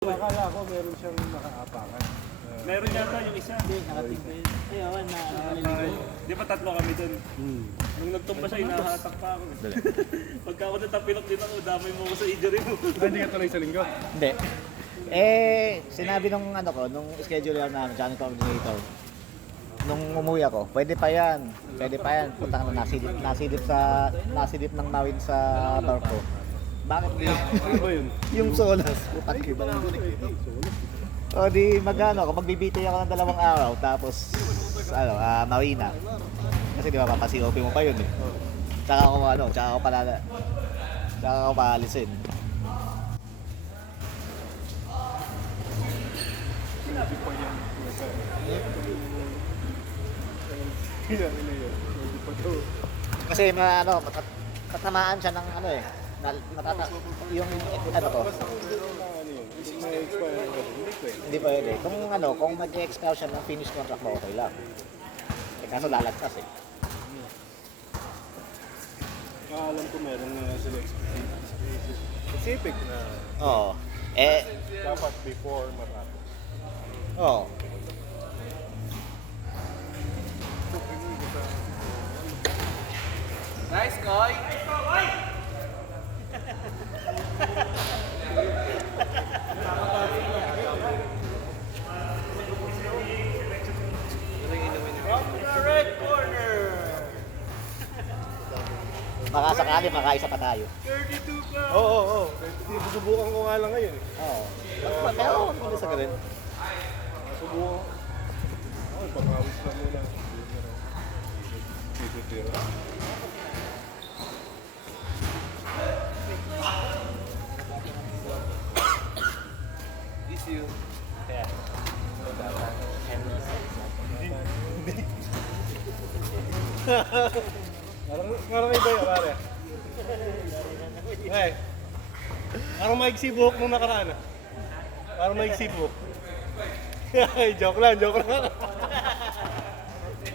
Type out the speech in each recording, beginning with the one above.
Akala ko meron siyang nakaapakan. Meron yata yung isa. Hindi, nakating ko yun. Ayaw, naliligo. Di ba tatlo kami dun? Nung nagtumba siya, inahatak pa ako. Pagka ako natapilok din ako, damay mo ako sa injury mo. Hindi ka tuloy sa linggo? Hindi. Sinabi nung nung scheduler namin, channel coordinator, nung umuwi ako, pwede pa yan. Punta ka na, nasilip ng nawin sa barko. Bakit di? Ano ba yun? Yung solas. O di magbibitay ako ng 2 araw, tapos marina. Kasi di ba papasi-OP mo pa yun eh. Tsaka ako paalisin. Sinabi pa yan. Sinabi na yun. Hindi pa to. Kasi tatamaan siya ng yung ko. Basta kung meron na yun, hindi na-expire na gano'n. Hindi pwede. Hindi pwede. Kung mag-expire siya ng finish contract mo, okay lang. Kaso lalagtas eh. Alam ko meron na sila specific na Oo. dapat before matapos. Oo. Nice, Koy! Baka sakali, makaisa pa tayo. Oo. Susubukan ko nga lang ngayon eh. Oo. Pero hindi sa ganun. Subukan. Ay, pag-awis lang muna. Tito-tiro. Miss you. Parang iba yun, pare. Ay, parang maiksi buhok nung nakaraan. Parang maiksi buhok. Ay, joke lang. Protect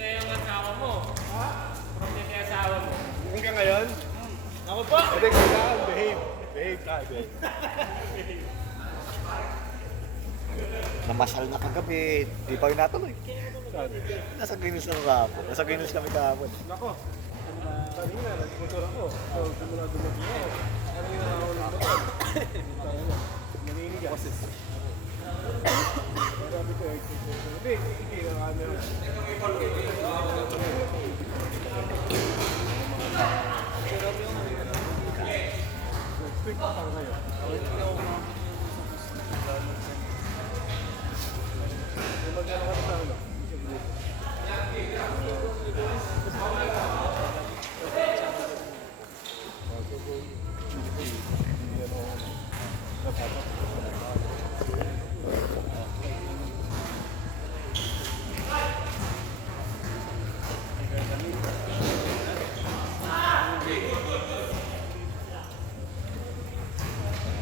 yung asawa mo. Ha? Protect yung asawa mo. Hanggang ngayon? Ako pa! Hindi, kailangan behave. Behave ka, behave. Namasyal na kagabi. Di pa rin natuloy. Sabi. Nasa Greenwich na kahapon. Nasa Greenwich kami kahapon. Nako. Sabi nga, nag-sponsor ako. So, simula dumating ako. Ano yung nakahulog doon? Naninigas. Sabi ko, hindi, ano yun. Next week pa para sa'yo. Magkano ka sa ano?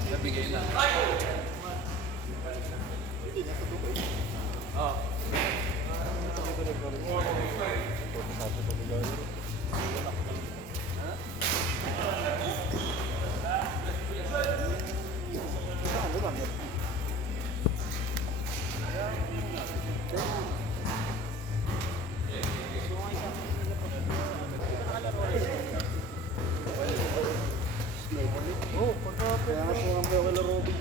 Nabigay lang. Oo. Kaya nga po ang wala Robin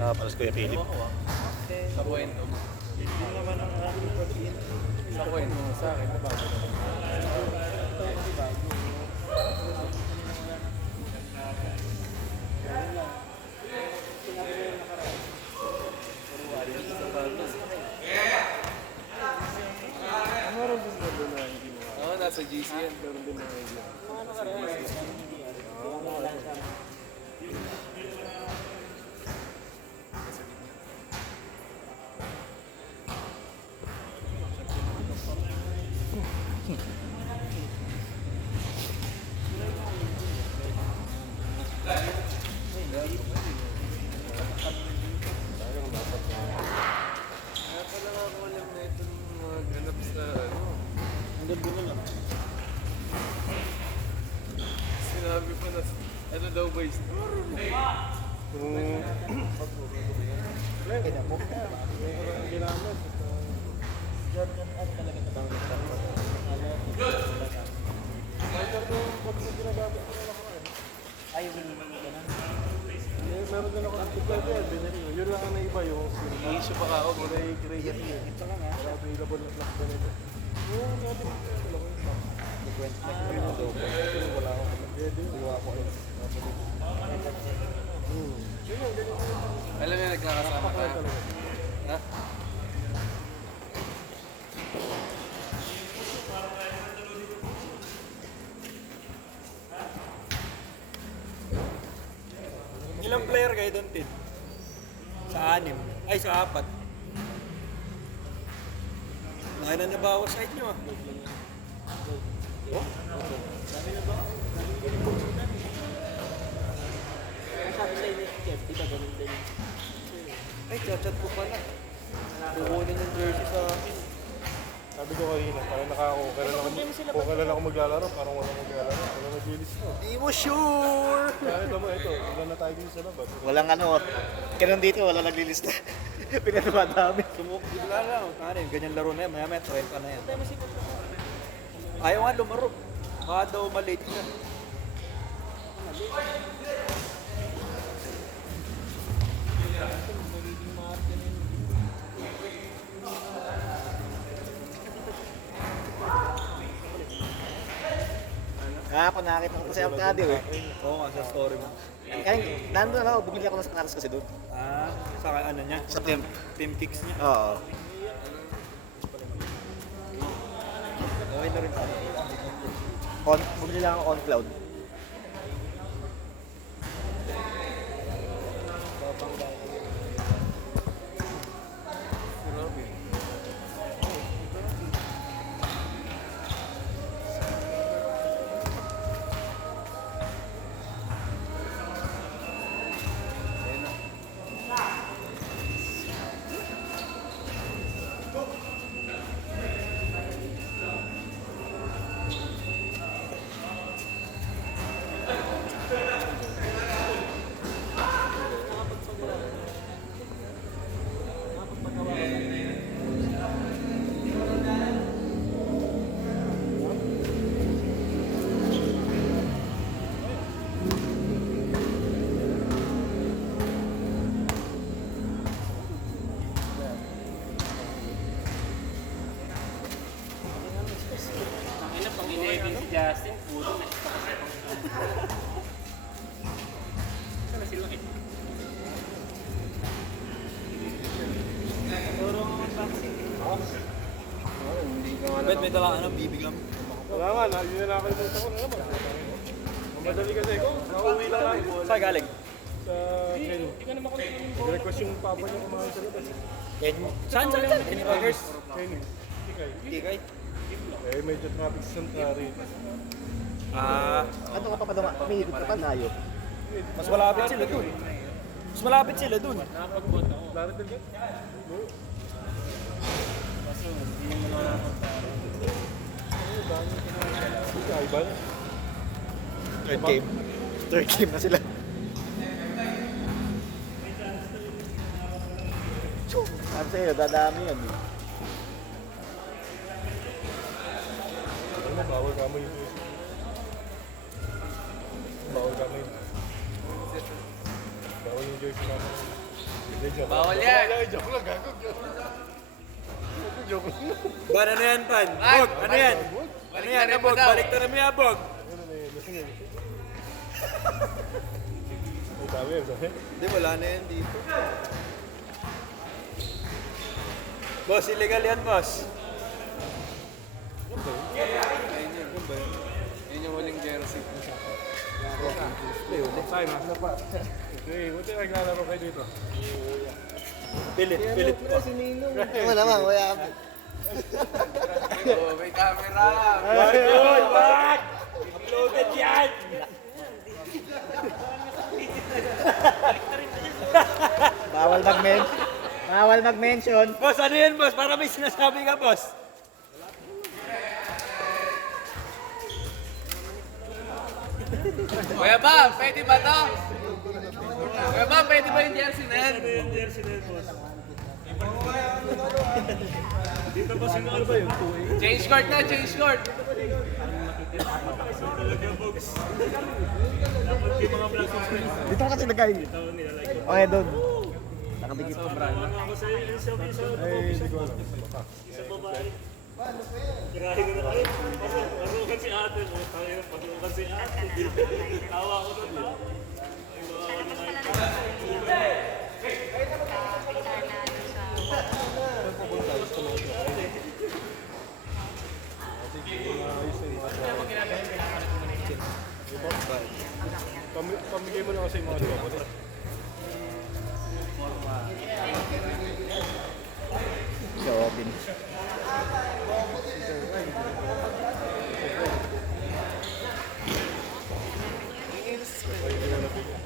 Nakapalas ko yung Philip. Sa kwento. Sa kwento. Sa akin, nabago. Meron din ba doon na hindi mo Oo, nasa GC yan. meron din na idea. boys. Kaya mo. Meron din ako anti-plate yan. Yun lang ang naiba yung i-issue pa ako. Kulay gray yan. Ito lang ha. Available na black ba nito? Yung natin. Wala ako. Pwede. Diwa ako. Alam niya, nagkakasama ka. Ha? Ilang player kayo doon, Tid? Sa 6? Ay, sa 4. Nakailan na ba ako side nyo ah? Ay, chat ko pala. Kukunin yung jersey sa akin. Sabi ko kanina, parang kailan ako maglalaro, parang walang maglalaro. Walang nag-release na. Di mo sure! Kaya ito mo, ito. Wala na tayo dito sa labas. Walang ano, ganun dito, wala naglilista. Pinanamadami. Bigla lang, tanin, ganyan laro na yan, maya 30 na yan. Ayaw nga lumaro. Baka daw malate ka. Kahapon nakakita ko si Arcadio eh. Oo nga, sa story mo. Kaya nandun ako, bumili ako ng sapatos kasi doon. Ah, sa ano niya? Sa team. Team kicks niya. Oo. Okay na rin tayo. Bumili lang ako on cloud. Ang ina, pang 11 si Justin, puro na. Sana sila eh. Bet, may dala ka ng bibig lang. Wala nga, yun na nakalimutan ko na naman. Madali kasi ko, nauwi lang lang Saan galing? sa menu. Nag-request yung papa niya kumain sa labas. Saan? Any Tigers? Menu. Tikay. Tikay? Eh, medyo traffic sa Santari. Ah, Ano ka pa pa naman? Pumihigit ka pa tayo. mas malapit sila dun. Mas malapit sila dun. Nakapag-vote ako. Laro din ka? Kaso, hindi mo na nakapag-vote. Tikay ba? Third game. Third game na sila. Sabi sa'yo, dadami yan. Ano, bawal ka mo yung jersey. Bawal ka mo yung... Bawal yung jersey naman. Hindi, joke. Bawal yan! Joke lang, gago. Joke lang. Ban, ano yan, Pan? Bog, ano yan? Ano yan, Bog? Balik na namin yan, Bog. Ay, dami yan, sabi. Hindi, wala na yan dito. Boss, illegal yan, boss. Yun yung huling jersey. Sign, ha? Okay, buti naglalaro kayo dito. Pilit pa. Ano naman, wala ka. Oh, may camera! Oy, wag! Uploaded yan! Bawal mag-mention. Boss, ano yan, boss? Para may sinasabi ka, boss. Kuya ba, pwede ba to? Kuya ba, pwede ba yung jersey na yan? Ano yung jersey na yun, boss? Dito ba sinuot ba yun? Change court na, change court. Talaga, box. Dapat yung mga vlogs ng friends. Dito ka kasi nagay. Ito nilalike ko. Okay, doon. Nakadikit. Ano ako sa isa babae. Kirahin ko na kayo. Pasukan si ate. Pasukan si ate. Tawa ko doon tao. Ay, mga ano na yun. Pamigay mo na kasi yung mga jowa. Si Robin.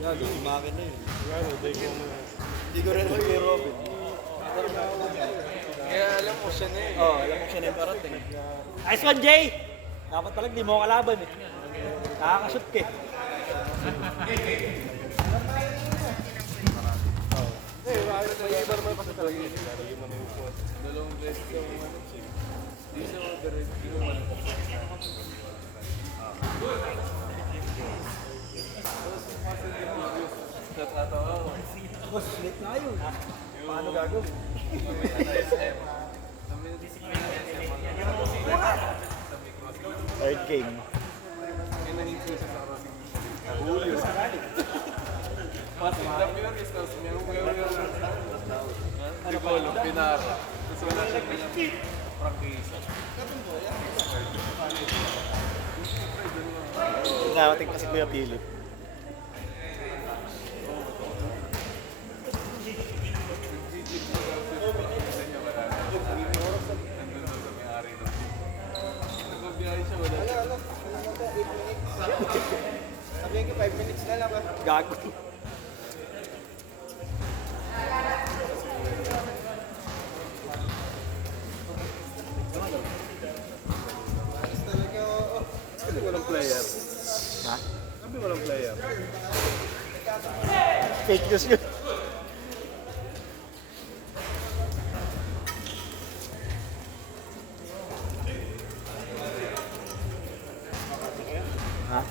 Gago, umakin na yun. Ano, take mo muna. Hindi ko rin kay Robin. Kaya alam mo siya na eh. Oo, alam mo siya na yung parating. Nice one, Jay! Dapat pala hindi mo kalaban eh. Nakakashoot ka eh. May iba naman kasi talaga yun. Lalagyan mo na yung phone. Dalawang beses ka mo. Di siya mag-direct. Natatawa ko. Boss, late na kayo. Paano gagawin? Third game. Passing the mirror is tapos may ano ba yung pinara. Tapos wala siyang prangkisa. Nakating pa si Kuya Philip. Nagbabiyahe siya, wala siya. Sabihin ko 5 minutes na lang. Gago. Sabi walang player. Ha? Sabi walang player. Fake news yun. Ha?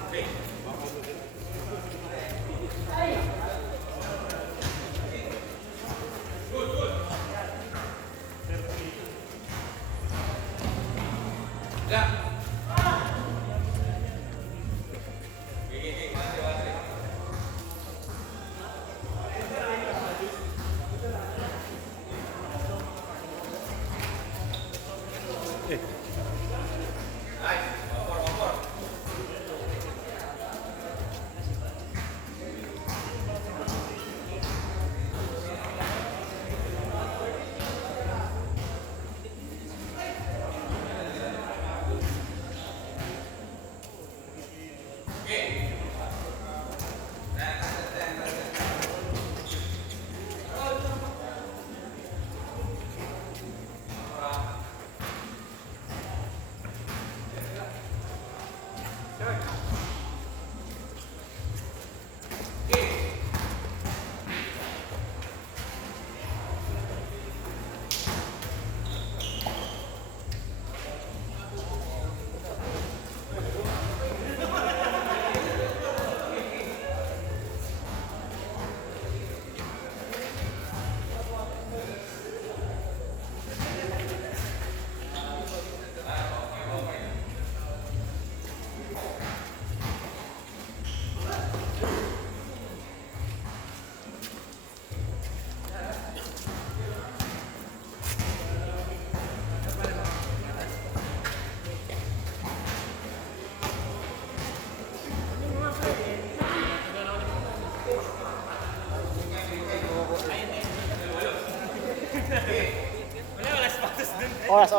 Oras.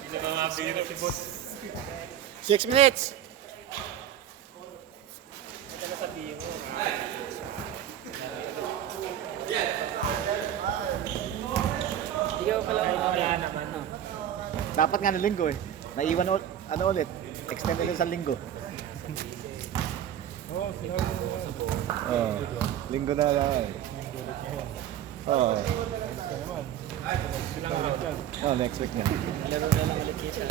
Hindi na mga biro si boss. 6 minutes. Dapat nga na linggo eh. Naiwan ano ulit. Extend ulit sa linggo. Oh, linggo na lang. Oh. Oh, next week na. Laro na lang ulit kita.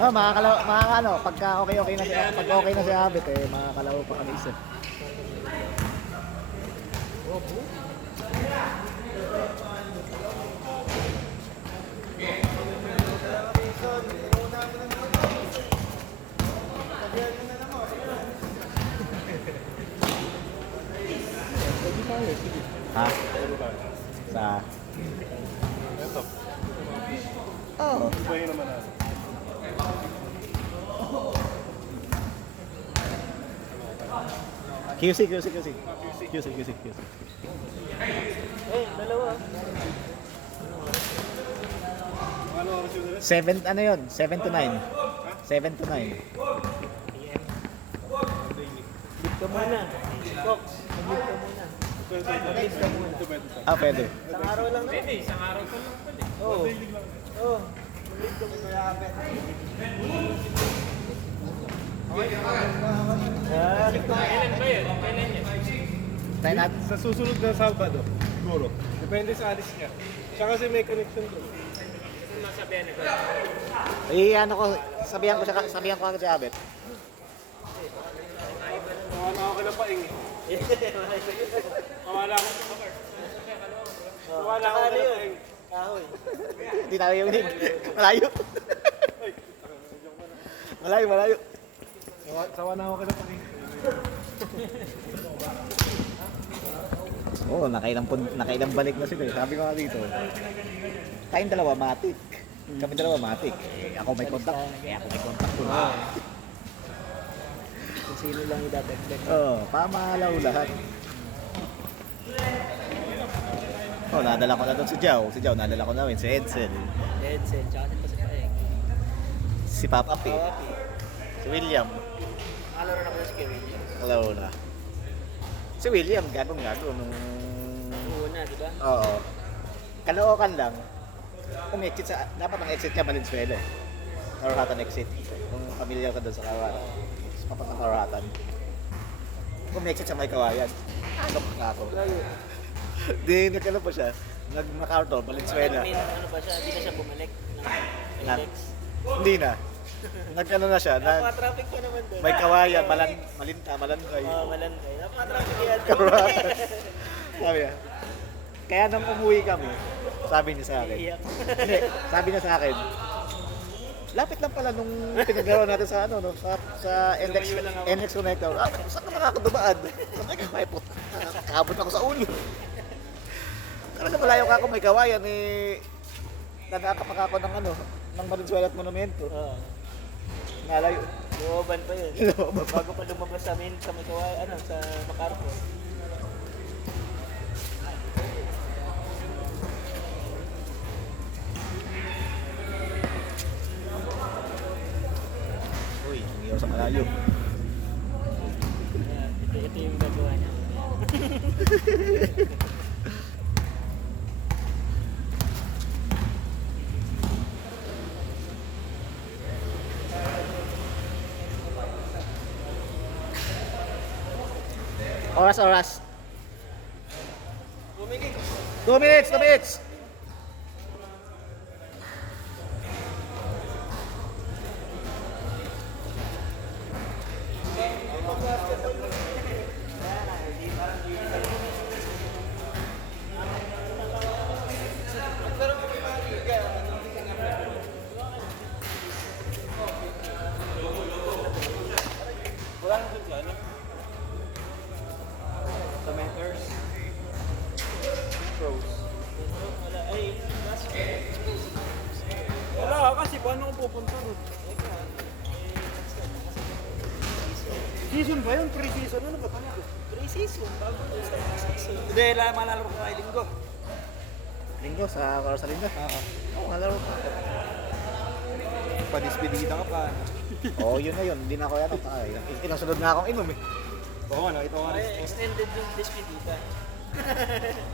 Oh, makakano, pagka okay na si pag okay na si Abit eh, makakalaro pa kami isa. Ha? Sa? Ito. Oh. Ibahin naman natin. QC. Dalawa. Ano oras yun ulit? 7 ano yun? 7 to 9. 7 to 9. Bid ka muna. Cox, mag-bid ka muna. Mag-bid ka muna. Ah, pwede. Isang araw lang naman. Pwede, isang araw pa lang pala. Oo. Oo. Mag-bid ka muna. Kailan ba yun? Kailan yun? Tayo natin. Sa susunod na Sabado, siguro. Depende sa alis niya. Siya kasi may connection doon. Kung masabihan na ko. Eh, ano ko, sabihan ko agad si Abet. Nawala ako na paing eh. Nawala ako. Nawala ako na paing. Kahoy. Hindi tayo yung malayo. Malayo. Sawa na ako na paing. Oo, nakailang balik na sila. Sabi ko nga dito, tayong dalawa matik. Kami dalawa matik. Eh, ako may contact. ko na. Kung sino lang idadagdag. Oo, pamalaw lahat. Oh, nadala ko na doon si Jao. Nadala ko na rin. Si Edsel. Edsel, tsaka si Pasapaeng. Si Papa P. Si William. Nakalaro na ba si Kevin? Hello na. Si William, gagong nung... Una, di ba? Oo. Kalookan lang. Exit sa... Dapat ang exit ka Valenzuela eh. Karoratan exit. Kung familiar ka doon sa Karoratan. Papunta ng Karoratan. Exit sa may kawayan. Ano ka ako? Di, nagkano pa siya. Nag-MacArthur, Valenzuela. Ano ba siya? Hindi na siya bumalik ng Nag- Index. Hindi na. Nagkano na siya. Napaka-traffic pa naman doon. May kawayan, malinta, malangkay. Oo, malangkay. Napaka-traffic yan. Karoratan. Sabi niya. Kaya nang umuwi kami, sabi niya sa akin. Iiyak. Hindi, sabi niya sa akin. Lapit lang pala nung pinaglaro natin sa ano no, sa NX Connector. Ah, saan ka makakadumaan? Sabi ko, may puto. Nakakabot ako sa ulo. Talaga malayo ka ako may kawayan eh. Nagkakapak ako ng ano, ng Valenzuela at Monumento. Oo. Nalayo. Looban pa yun. Looban pa. Bago pa lumabas sa main, sa may kaway, ano, sa MacArthur. Uy, hindi sa malayo. Ito yung gagawa niya. Oras. 2 minutes. Wala na dun sa ano? Sa mentors? Pros. Wala, ay, Wala kasi paano ko pupunta ron? Season ba yun? Pre-season? Ano ba talaga? pre-season, bago yung season. Hindi, malaro ko kay Linggo. Linggo sa Rosalinda. Oo, malaro ko. Padispedida ka pa. Oo, yun na yun. Hindi na ako yan. Ilang sunod na akong inom eh. Oo, nakita ko nga. Ay, extended yung despedida.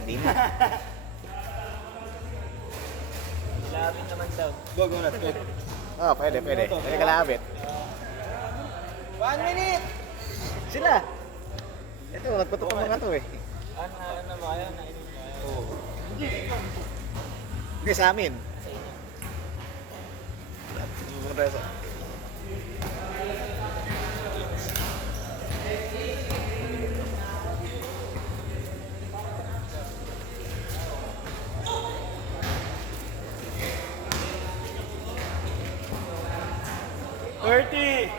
Hindi na. Ilapin naman daw. Go na. Go. Oo, pwede. Pwede kalabit. 1 minute! Sila! Ito Ito, nagputok ang mga to eh. Ano ba kayo? Nainig kayo? Hindi sa amin. Resa. Twenty.